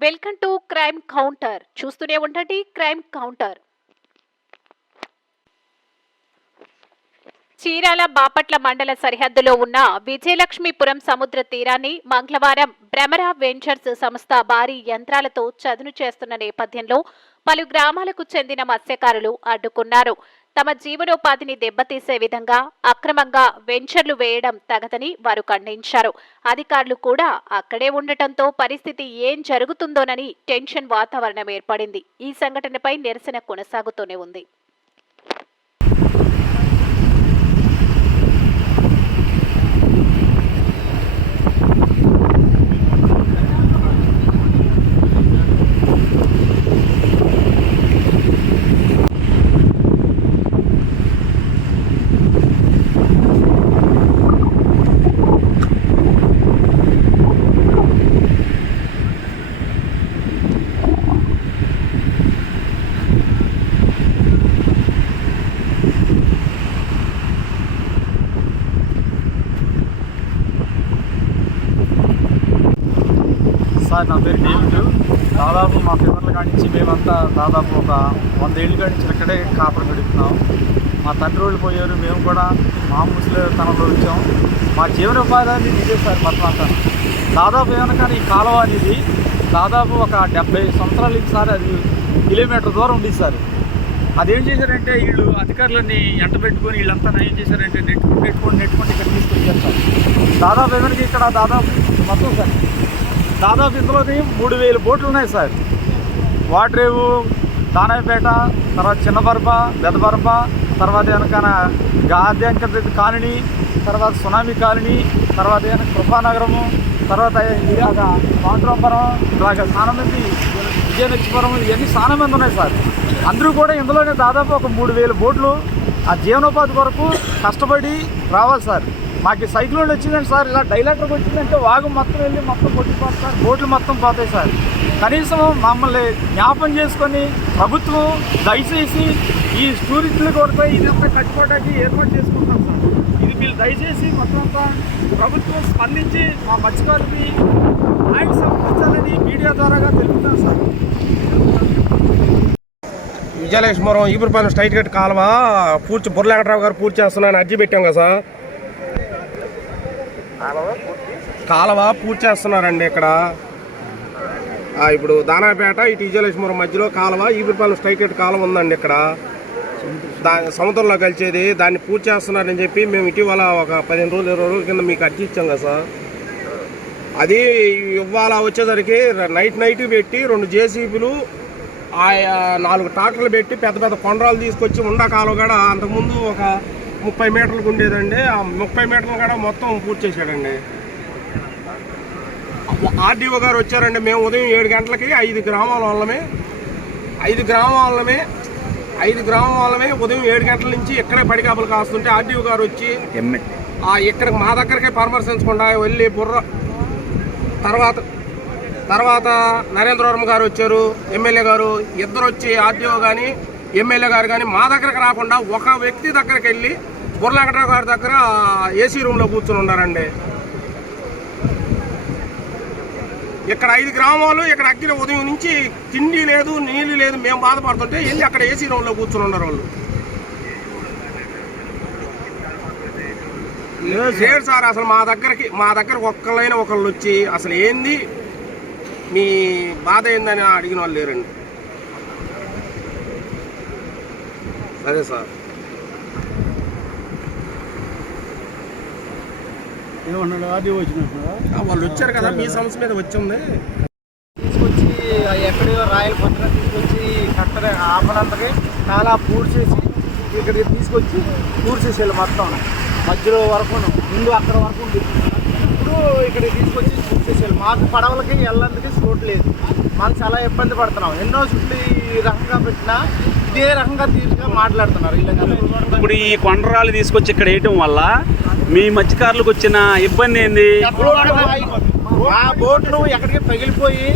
Welcome to crime counter. చూస్తూనే ఉండండి crime counter. Chirala Bapatla మండల సరిహద్దులో ఉన్న విజయలక్ష్మీపురం సముద్ర తీరాన్ని మంగళవారం భ్రమరా వెంచర్స్ సంస్థ భారీ యంత్రాలతో చదును చేస్తున్న నేపథ్యంలో పలు గ్రామాలకు చెందిన మత్స్యకారులు అడ్డుకున్నారు. తమ జీవనోపాధిని దెబ్బతీసే విధంగా అక్రమంగా వెంచర్లు వేయడం తగదని వారు ఖండించారు. అధికారులు కూడా అక్కడే ఉండటంతో పరిస్థితి ఏం జరుగుతుందోనని టెన్షన్ వాతావరణం ఏర్పడింది. ఈ సంఘటనపై నిరసన కొనసాగుతూనే ఉంది. సార్ నా పేరు డేవిడ్. దాదాపు మా పిల్లల కాడి నుంచి మేమంతా దాదాపు ఒక వంద ఏళ్ళు కాడి నుంచి ఇక్కడే కాపురం గడుపుతున్నాం. మా తండ్రి వాళ్ళు పోయారు మేము కూడా మా ముసలి తనలో వచ్చాం. మా జీవనోపాధి ఇదే సార్ మొత్తం అంతా దాదాపు ఏమన్నా ఈ కాలువ అనేది దాదాపు ఒక డెబ్బై సంవత్సరాలు సార్ అది కిలోమీటర్ దూరం ఉంది సార్. అదేం చేశారంటే వీళ్ళు అధికారులని ఎంట పెట్టుకొని వీళ్ళంతా ఏం చేశారంటే నెట్టుకుని నెట్టుకొని నెట్టుకొని ఇక్కడ తీసుకొచ్చారు సార్. దాదాపు ఎవరికి ఇక్కడ దాదాపు మొత్తం సార్. దాదాపు ఇందులోని మూడు వేలు బోట్లు ఉన్నాయి సార్. వాటరేవు దానాయపేట తర్వాత చిన్నబర్బ పెద్దబర్బ తర్వాత వెనకన గాద్యాంక కాలనీ తర్వాత సునామీ కాలనీ తర్వాత వెనక కృపానగరము తర్వాత ఇలాగ పాండ్రంపురం ఇలాగ చాలా మంది విజయనక్షపురం ఇవన్నీ చాలా మంది ఉన్నాయి సార్. అందరూ కూడా ఇందులోనే దాదాపు ఒక మూడు వేల బోట్లు ఆ జీవనోపాధి కొరకు కష్టపడి రావాలి సార్. మాకు సైక్లోన్ వచ్చిందండి సార్ ఇలా డైలాటర్కి వచ్చిందంటే వాగు మొత్తం వెళ్ళి మొత్తం కొట్టిపోతారు సార్. బోట్లు మొత్తం పోతాయి సార్. కనీసం మమ్మల్ని జ్ఞాపం చేసుకొని ప్రభుత్వం దయచేసి ఈ టూరిస్టులు కొరత ఇదంతా కట్టుకోవడానికి ఏర్పాటు చేసుకుంటాం సార్. ఇది మీరు దయచేసి మొత్తం అంతా ప్రభుత్వం స్పందించి మా మత్స్యకారులకి ఆయన సమకూర్చాలని మీడియా ద్వారాగా తెలుపుతాం sir. Vijayalakshmipuram Eepurapalem straight cut కాలువ పూర్తి బుర్రలేకట్రావు గారు పూర్తి చేస్తున్నాను అర్జీ పెట్టాం కదా సార్. కాలువ పూర్తి చేస్తున్నారండి ఇక్కడ. ఇప్పుడు దానాపేట ఇటు విజయలక్ష్మీపురం మధ్యలో కాలువ ఈపురపాలెం స్ట్రైట్ కట్ కాలువ ఉందండి ఇక్కడ. దా సముద్రంలో కలిసేది దాన్ని పూర్తి చేస్తున్నారని చెప్పి మేము ఇటీవల ఒక పదిహేను రోజులు ఇరవై రోజుల కింద మీకు అర్జీ ఇచ్చాం కదా సార్. అది ఇవాళ వచ్చేసరికి నైట్ నైట్ పెట్టి రెండు జేసీబీలు ఆ నాలుగు ట్రాక్టర్లు పెట్టి పెద్ద పెద్ద కొండరాలు తీసుకొచ్చి ఉండా కాలువ కూడా అంతకుముందు ఒక ముప్పై మీటర్లకు ఉండేదండి. ఆ ముప్పై మీటర్లు కూడా మొత్తం పూర్తి చేశాడండి. ఆర్డీఓ గారు వచ్చారండి. మేము ఉదయం ఏడు గంటలకి ఐదు గ్రామాల వాళ్ళమే ఐదు గ్రామాల వాళ్ళమే ఐదు గ్రామం వాళ్ళమే ఉదయం ఏడు గంటల నుంచి ఇక్కడే పడికాపులు కాస్తుంటే ఆర్డీఓ గారు వచ్చి ఆ ఇక్కడికి మా దగ్గరకే పరామర్శించకుండా వెళ్ళి బుర్ర తర్వాత తర్వాత నరేంద్రవరం గారు వచ్చారు ఎమ్మెల్యే గారు ఇద్దరు వచ్చి ఆర్డీఓ కానీ ఎమ్మెల్యే గారు కానీ మా దగ్గరకు రాకుండా ఒక వ్యక్తి దగ్గరికి వెళ్ళి బుర్రలంకటరావు గారి దగ్గర ఏసీ రూమ్లో కూర్చుని ఉన్నారండి. ఇక్కడ ఐదు గ్రామాలు ఇక్కడ అగ్గిన ఉదయం నుంచి తిండి లేదు నీళ్ళు లేదు మేము బాధపడుతుంటే వెళ్ళి అక్కడ ఏసీ రూమ్లో కూర్చుని ఉన్నారు వాళ్ళు. లేదు సార్. అసలు మా దగ్గరకి మా దగ్గర ఒక్కళ్ళైనా ఒకళ్ళు వచ్చి అసలు ఏంది? మీ బాధ ఏందని అడిగిన వాళ్ళు లేరండి. సరే. సార్ ఏమన్నాడు ఆది వచ్చినట్టున్నారా వాళ్ళు వచ్చారు కదా మీ సమస్య మీద వచ్చింది. తీసుకొచ్చి ఎక్కడో రాయల పత్రం తీసుకొచ్చి కట్టర ఆపనంతకి చాలా పూడ్చేసి ఇక్కడికి తీసుకొచ్చి పూడ్చేసేయాలి మొత్తం. మధ్యలో వరకు ముందు అక్కడ వరకు ఉంది. ఇప్పుడు ఇక్కడికి తీసుకొచ్చి పూడ్చేసేయాలి మాకు పడవలకి వెళ్ళేందుకు చోటు లేదు. మాకు చాలా ఇబ్బంది పడుతున్నాం. ఎన్నో చుట్టూ ఈ రకంగా పెట్టినా ఇదే రకంగా తీరుగా మాట్లాడుతున్నారు ఇప్పుడు ఈ కొండరాలు తీసుకొచ్చి ఇక్కడ వేయటం వల్ల మీ మత్స్యకారులకు వచ్చిన ఇబ్బంది ఏంది? ఆ బోట్లు ఎక్కడికి పగిలిపోయి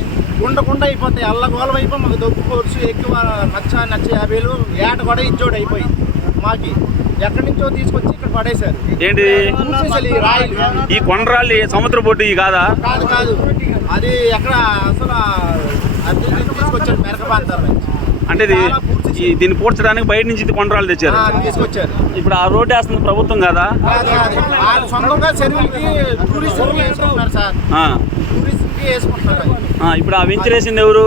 ఉండకుండా అయిపోతాయి. అల్లగోలం అయిపోయి మాకు దొక్కు కోర్సు ఎక్కువ నచ్చ నచ్చ యాభైలు ఏట కూడా ఇచ్చోడు అయిపోయి మాకి. ఎక్కడి నుంచో తీసుకొచ్చి ఇక్కడ పడేశారు. ఏంటి? ఈ కొండరాళ్ళు సముద్ర బొడ్డు ఈ కాదా? కాదు కాదు. అది ఎక్కడ అసలు అది తీసుకొచ్చారు మెరకబాంతర్ నుంచి. అంటే దీన్ని పూడ్చడానికి బయట నుంచి కొండరాళ్ళు తెచ్చారు. తీసుకొచ్చారు. ఇప్పుడు ఆ రోడ్డు వేస్తుంది ప్రభుత్వం కదా? ఇప్పుడు ఆ వెంచర్ వేసింది ఎవరు